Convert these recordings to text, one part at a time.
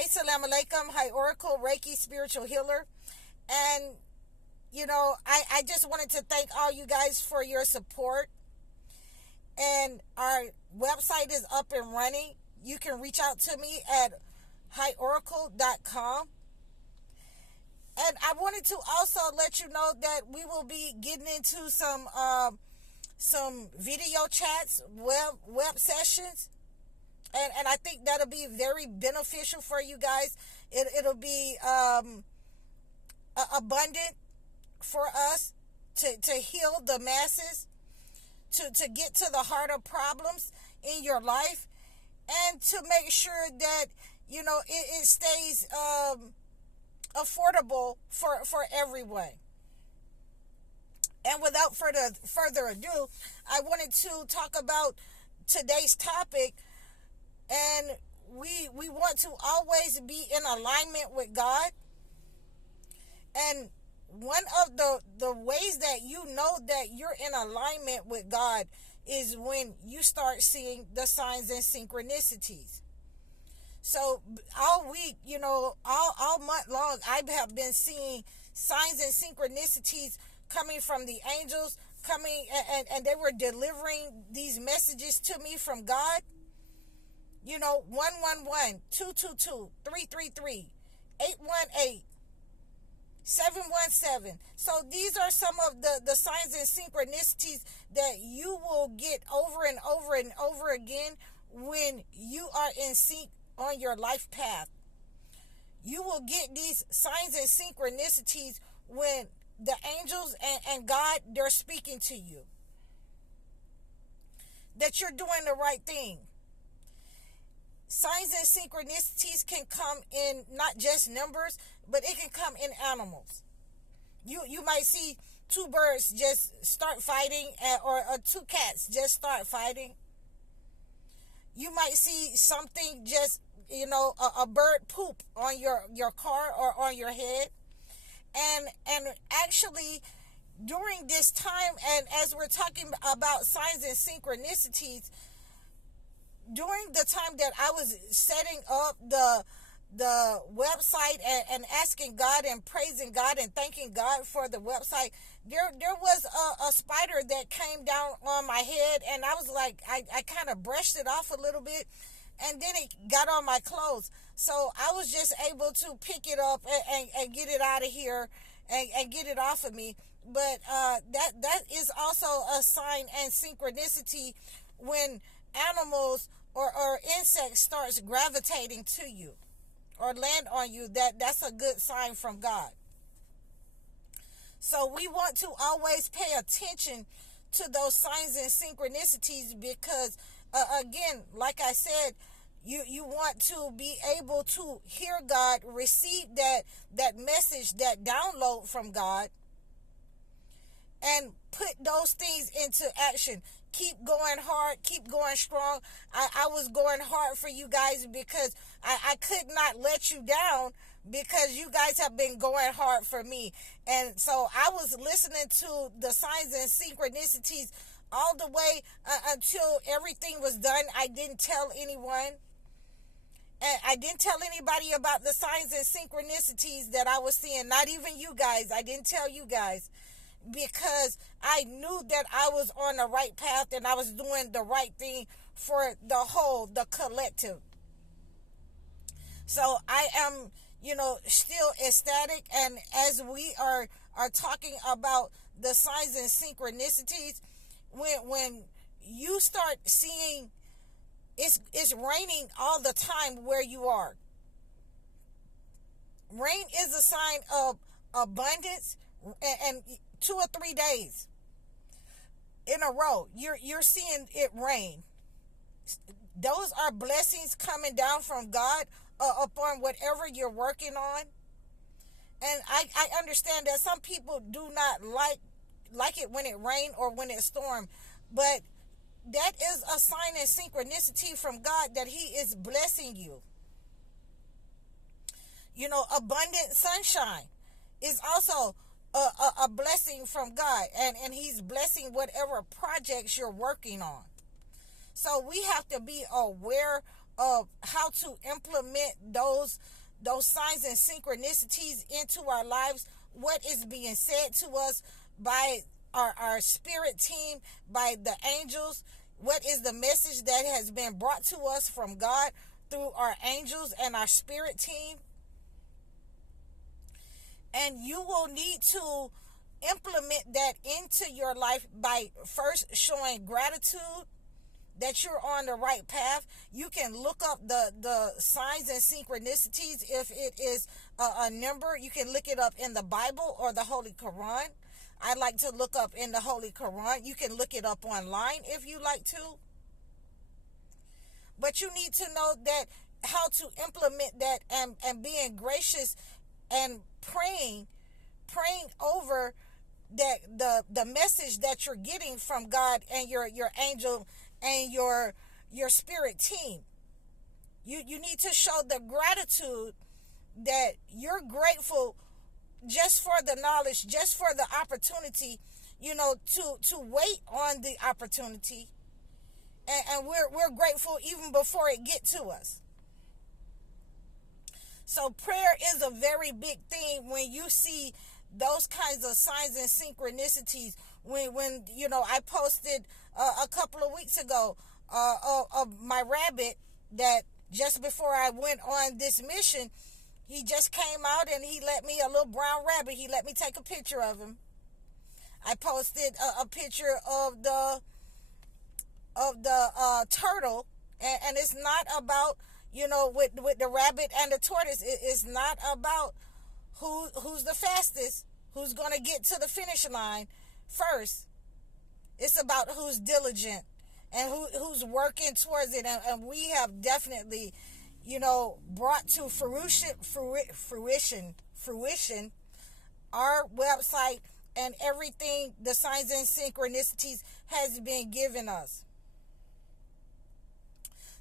Hi, Salam Alaikum. Hi, Oracle, Reiki, Spiritual Healer. And, I just wanted to thank all you guys for your support. And our website is up and running. You can reach out to me at hioracle.com. And I wanted to also let you know that we will be getting into some video chats, web sessions. And I think that'll be very beneficial for you guys. It'll be abundant for us to heal the masses, to get to the heart of problems in your life, and to make sure that, it stays affordable for everyone. And without further ado, I wanted to talk about today's topic. And we want to always be in alignment with God. And one of the ways that you know that you're in alignment with God is when you start seeing the signs and synchronicities. So all week, all month long, I have been seeing signs and synchronicities coming from the angels, and they were delivering these messages to me from God. 111, 222, 333, 818, 717. So these are some of the signs and synchronicities that you will get over and over and over again when you are in sync on your life path. You will get these signs and synchronicities when the angels and God, they're speaking to you, that you're doing the right thing. Signs and synchronicities can come in not just numbers, but it can come in animals. You might see two birds just start fighting, or two cats just start fighting. You might see something just, a bird poop on your car or on your head. And actually, during this time, and as we're talking about signs and synchronicities, during the time that I was setting up the website and asking God and praising God and thanking God for the website, there was a spider that came down on my head, and I was like, I kind of brushed it off a little bit, and then it got on my clothes. So I was just able to pick it up and get it out of here and get it off of me. But that is also a sign and synchronicity when animals or insects starts gravitating to you or land on you. That's a good sign from God. So we want to always pay attention to those signs and synchronicities because, again, like I said, you want to be able to hear God, receive that message, that download from God, and put those things into action. Keep going hard, keep going strong. I was going hard for you guys because I could not let you down, because you guys have been going hard for me. And so I was listening to the signs and synchronicities all the way until everything was done. I didn't tell anyone. And I didn't tell anybody about the signs and synchronicities that I was seeing. Not even you guys. I didn't tell you guys, because I knew that I was on the right path and I was doing the right thing for the whole, the collective. So I am, still ecstatic. And as we are talking about the signs and synchronicities, when you start seeing it's raining all the time where you are. Rain is a sign of abundance, and 2 or 3 days in a row, you're seeing it rain. Those are blessings coming down from God upon whatever you're working on. And I understand that some people do not like it when it rains or when it storms, but that is a sign and synchronicity from God that He is blessing you. Abundant sunshine is also a blessing from God, and He's blessing whatever projects you're working on. So we have to be aware of how to implement those signs and synchronicities into our lives, what is being said to us by our spirit team, by the angels, what is the message that has been brought to us from God through our angels and our spirit team. And you will need to implement that into your life by first showing gratitude that you're on the right path. You can look up the signs and synchronicities. If it is a number, you can look it up in the Bible or the Holy Quran. I like to look up in the Holy Quran. You can look it up online if you like to. But you need to know that how to implement that, and being gracious and praying over that the message that you're getting from God and your angel and your spirit team. You need to show the gratitude that you're grateful just for the knowledge, just for the opportunity, to wait on the opportunity. And we're grateful even before it get to us. So prayer is a very big thing when you see those kinds of signs and synchronicities. When I posted a couple of weeks ago of my rabbit that just before I went on this mission, he just came out and he let me, a little brown rabbit, he let me take a picture of him. I posted a picture of the turtle, and it's not about, with the rabbit and the tortoise, it's not about who's the fastest, who's going to get to the finish line first. It's about who's diligent and who's working towards it. And we have definitely, brought to fruition our website and everything the signs and synchronicities has been given us.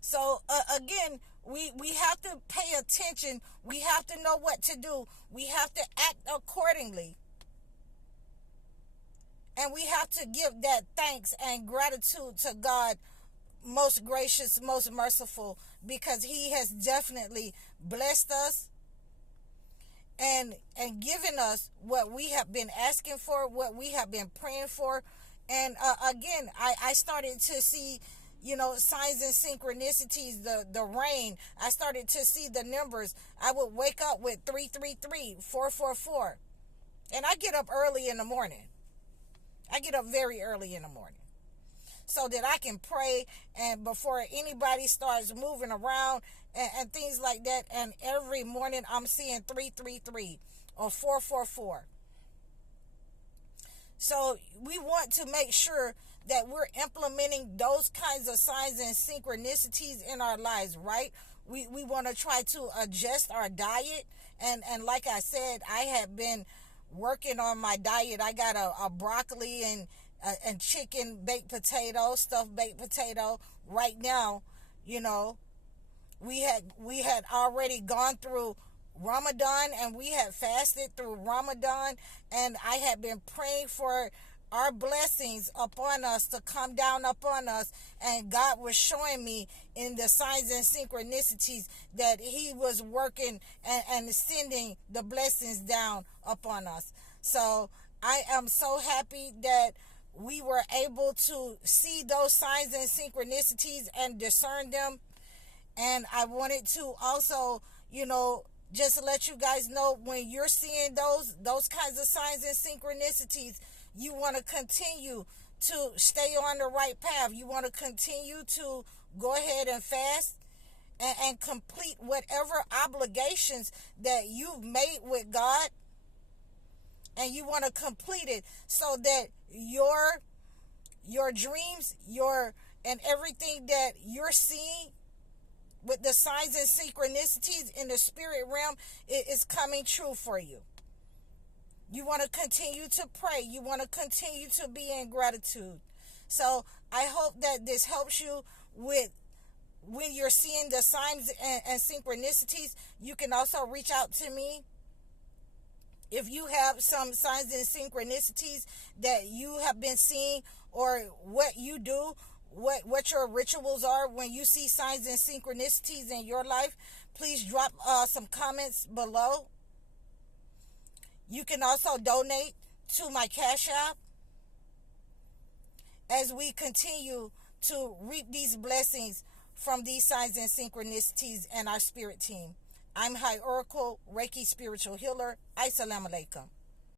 So again, we have to pay attention. We have to know what to do. We have to act accordingly. And we have to give that thanks and gratitude to God, most gracious, most merciful, because he has definitely blessed us and given us what we have been asking for, what we have been praying for. And again, I started to see, signs and synchronicities, the rain. I started to see the numbers. I would wake up with 333, 444. And I get up early in the morning. I get up very early in the morning so that I can pray, and before anybody starts moving around and things like that. And every morning I'm seeing 333 or 444. So we want to make sure that we're implementing those kinds of signs and synchronicities in our lives, right? We want to try to adjust our diet. And like I said, I have been working on my diet. I got a broccoli and chicken baked potato, stuffed baked potato. Right now, we had already gone through Ramadan, and we had fasted through Ramadan, and I had been praying for our blessings upon us to come down upon us, and God was showing me in the signs and synchronicities that he was working and sending the blessings down upon us. So I am so happy that we were able to see those signs and synchronicities and discern them. And I wanted to also, just let you guys know, when you're seeing those kinds of signs and synchronicities, you want to continue to stay on the right path. You want to continue to go ahead and fast and complete whatever obligations that you've made with God. And you want to complete it so that your dreams, and everything that you're seeing with the signs and synchronicities in the spirit realm, it is coming true for you. You want to continue to pray. You want to continue to be in gratitude. So I hope that this helps you with when you're seeing the signs and synchronicities. You can also reach out to me if you have some signs and synchronicities that you have been seeing, or what you do what your rituals are when you see signs and synchronicities in your life. Please drop some comments below. You can also donate to my Cash App as we continue to reap these blessings from these signs and synchronicities and our spirit team. I'm High Oracle, Reiki Spiritual Healer. Assalamu alaikum.